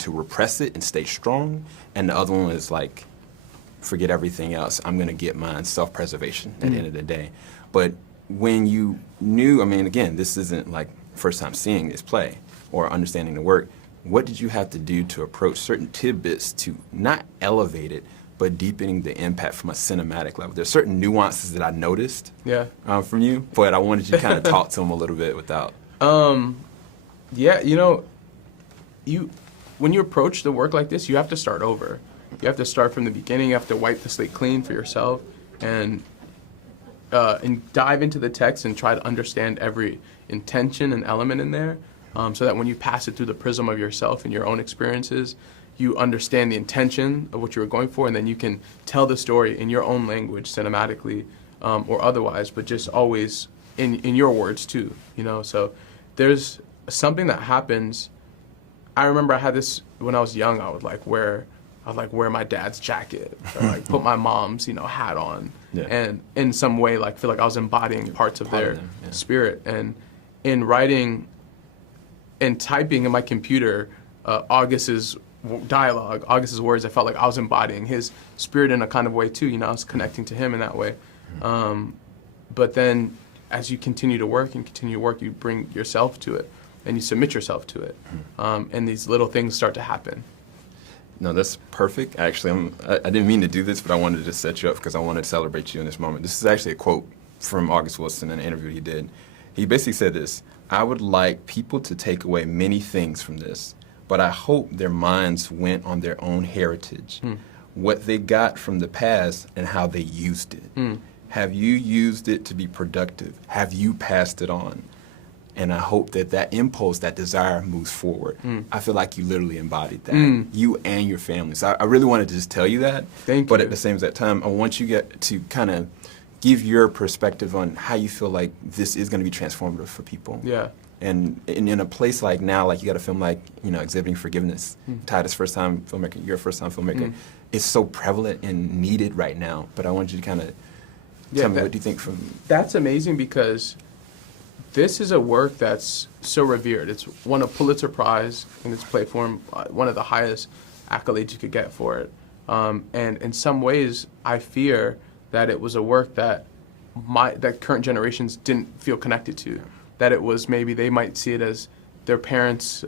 to repress it and stay strong, and the other one is like, forget everything else. I'm going to get mine, self-preservation at the end of the day. But when you knew, I mean, again, this isn't like first time seeing this play or understanding the work. What did you have to do to approach certain tidbits to not elevate it, but deepening the impact from a cinematic level? There's certain nuances that I noticed from you, but I wanted you to kind of talk to them a little bit without. Yeah, you know, when you approach the work like this, you have to start over. You have to start from the beginning. You have to wipe the slate clean for yourself and dive into the text and try to understand every intention and element in there, so that when you pass it through the prism of yourself and your own experiences, you understand the intention of what you were going for, and then you can tell the story in your own language, cinematically or otherwise, but just always in your words too, you know? So there's something that happens. I remember I had this when I was young. I would wear my dad's jacket, or like put my mom's, hat on, and in some way feel like I was embodying parts of their spirit. And in writing and typing in my computer, August's dialogue, August's words, I felt like I was embodying his spirit in a kind of way too. I was connecting to him in that way. But then, as you continue to work, you bring yourself to it, and you submit yourself to it, and these little things start to happen. No, that's perfect. Actually, I didn't mean to do this, but I wanted to just set you up because I wanted to celebrate you in this moment. This is actually a quote from August Wilson in an interview he did. He basically said this: "I would like people to take away many things from this, but I hope their minds went on their own heritage, what they got from the past and how they used it. Have you used it to be productive? Have you passed it on? And I hope that impulse, that desire moves forward." I feel like you literally embodied that, you and your family. So I really wanted to just tell you that. Thank you. But at the same time, I want you to kind of give your perspective on how you feel like this is going to be transformative for people. Yeah. And in a place like now, like you got a film like, Exhibiting Forgiveness, Titus, first-time filmmaker, you're a first-time filmmaker. It's so prevalent and needed right now. But I want you to kind of tell me, what do you think from... That's amazing, because this is a work that's so revered. It's won a Pulitzer Prize in its play form, one of the highest accolades you could get for it. And in some ways, I fear that it was a work that current generations didn't feel connected to. That it was, maybe they might see it as their parents'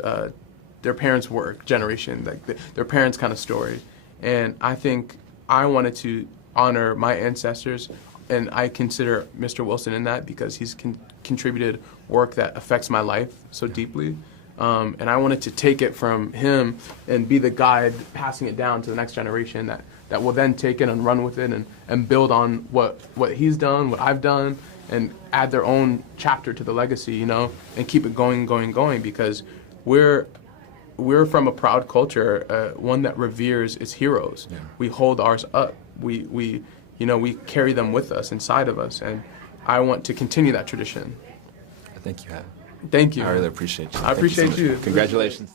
work generation, like their parents' kind of story. And I think I wanted to honor my ancestors, and I consider Mr. Wilson in that, because he's contributed work that affects my life so deeply. And I wanted to take it from him and be the guide passing it down to the next generation that will then take it and run with it and build on what he's done, what I've done, and add their own chapter to the legacy, and keep it going, because we're from a proud culture, one that reveres its heroes. Yeah. We hold ours up. We carry them with us, inside of us, and I want to continue that tradition. I think you have. Thank you. I really appreciate you. I appreciate you. Congratulations.